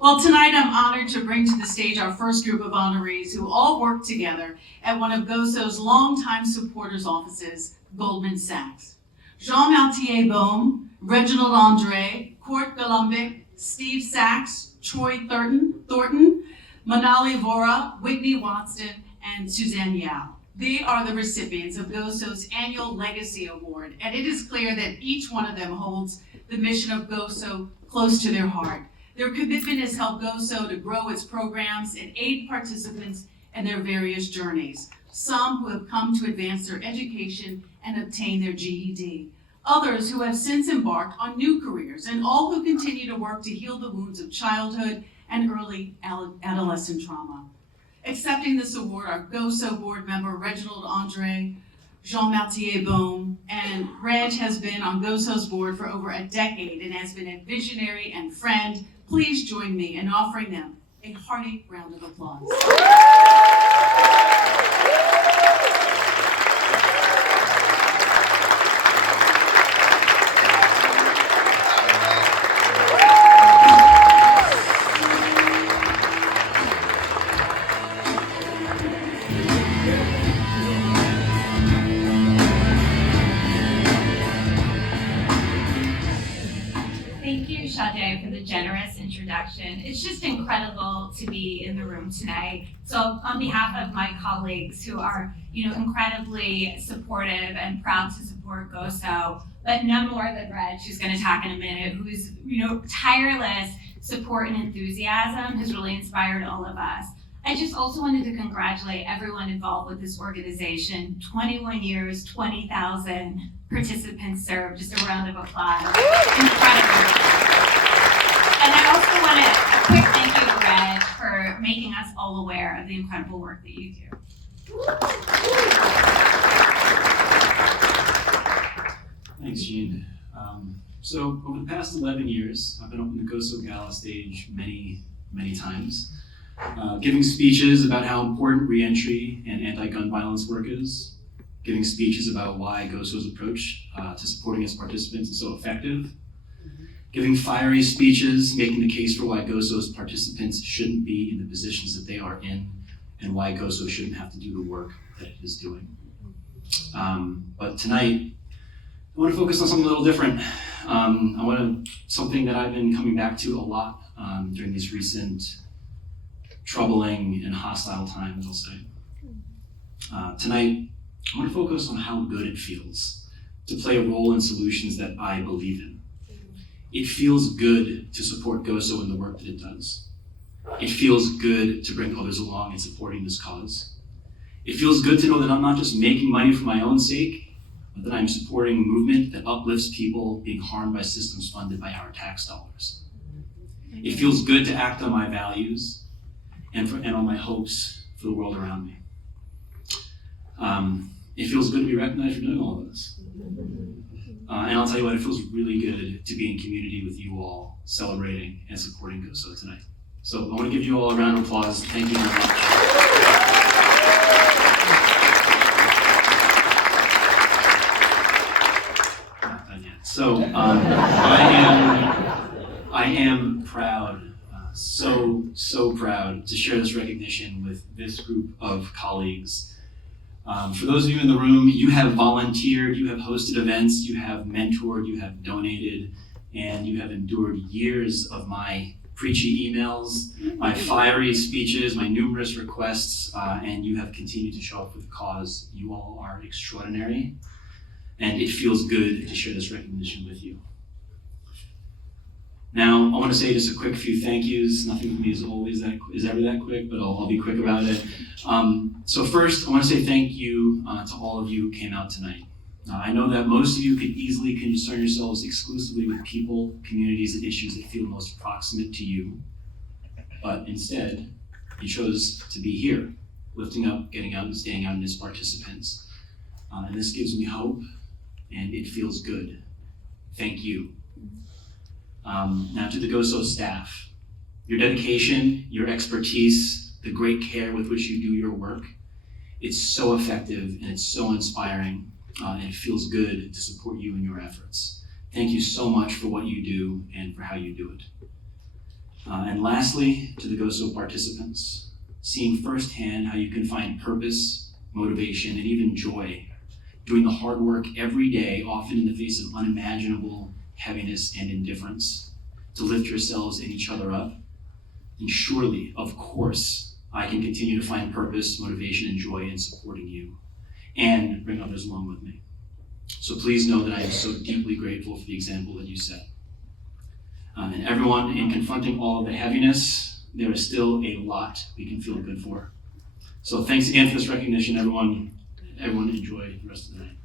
Well, tonight I'm honored to bring to the stage our first group of honorees who all work together at one of GOSO's longtime supporters offices, Goldman Sachs. Jean Altier Bohm, Réginald André, Court Golumbic, Steve Sachs, Troy Thornton, Monali Vora, Whitney and Suzzanne. They are the recipients of GOSO's annual Legacy Award, and it is clear that each one of them holds the mission of GOSO close to their heart. Their commitment has helped GOSO to grow its programs and aid participants in their various journeys. Some who have come to advance their education and obtain their GED. Others who have since embarked on new careers, and all who continue to work to heal the wounds of childhood and early adolescent trauma. Accepting this award are GOSO board member Réginald André, Jean Altier Bohm, and Reg has been on GOSO's board for over a decade and has been a visionary and friend. Please join me in offering them a hearty round of applause. For the generous introduction. It's just incredible to be in the room tonight. So on behalf of my colleagues who are, incredibly supportive and proud to support GOSO, but none more than Reg, who's going to talk in a minute, whose, tireless support and enthusiasm has really inspired all of us. I just also wanted to congratulate everyone involved with this organization. 21 years, 20,000 participants served. Just a round of applause. Incredible. And I also want a quick thank you to Reg for making us all aware of the incredible work that you do. Thanks, Jean. So over the past 11 years, I've been up on the GOSO Gala stage many, many times, giving speeches about how important re-entry and anti-gun violence work is, giving speeches about why GOSO's approach to supporting its participants is so effective, giving fiery speeches, making the case for why GOSO's participants shouldn't be in the positions that they are in, and why GOSO shouldn't have to do the work that it is doing. But tonight, I want to focus on something a little different. Something that I've been coming back to a lot during these recent troubling and hostile times, I'll say. Tonight, I want to focus on how good it feels to play a role in solutions that I believe in. It feels good to support GOSO in the work that it does. It feels good to bring others along in supporting this cause. It feels good to know that I'm not just making money for my own sake, but that I'm supporting a movement that uplifts people being harmed by systems funded by our tax dollars. It feels good to act on my values and on my hopes for the world around me. It feels good to be recognized for doing all of this. And I'll tell you what, it feels really good to be in community with you all, celebrating and supporting GOSO tonight. So I want to give you all a round of applause. Thank you very much. Not done yet. So I am proud, so proud to share this recognition with this group of colleagues. For those of you in the room, you have volunteered, you have hosted events, you have mentored, you have donated, and you have endured years of my preachy emails, my fiery speeches, my numerous requests, and you have continued to show up for the cause. You all are extraordinary, and it feels good to share this recognition with you. Now, I want to say just a quick few thank yous. Nothing for me is ever that quick, but I'll be quick about it. So first, I want to say thank you to all of you who came out tonight. I know that most of you could easily concern yourselves exclusively with people, communities, and issues that feel most proximate to you, but instead, you chose to be here, lifting up, getting out, and staying out as participants. And this gives me hope, and it feels good. Thank you. Now to the GOSO staff, your dedication, your expertise, the great care with which you do your work, it's so effective and it's so inspiring, and it feels good to support you in your efforts. Thank you so much for what you do and for how you do it. And lastly, to the GOSO participants, seeing firsthand how you can find purpose, motivation, and even joy doing the hard work every day, often in the face of unimaginable heaviness and indifference, to lift yourselves and each other up. And surely, of course, I can continue to find purpose, motivation, and joy in supporting you and bring others along with me. So please know that I am so deeply grateful for the example that you set. And everyone, in confronting all of the heaviness, there is still a lot we can feel good for. So thanks again for this recognition, everyone. Everyone enjoy the rest of the night.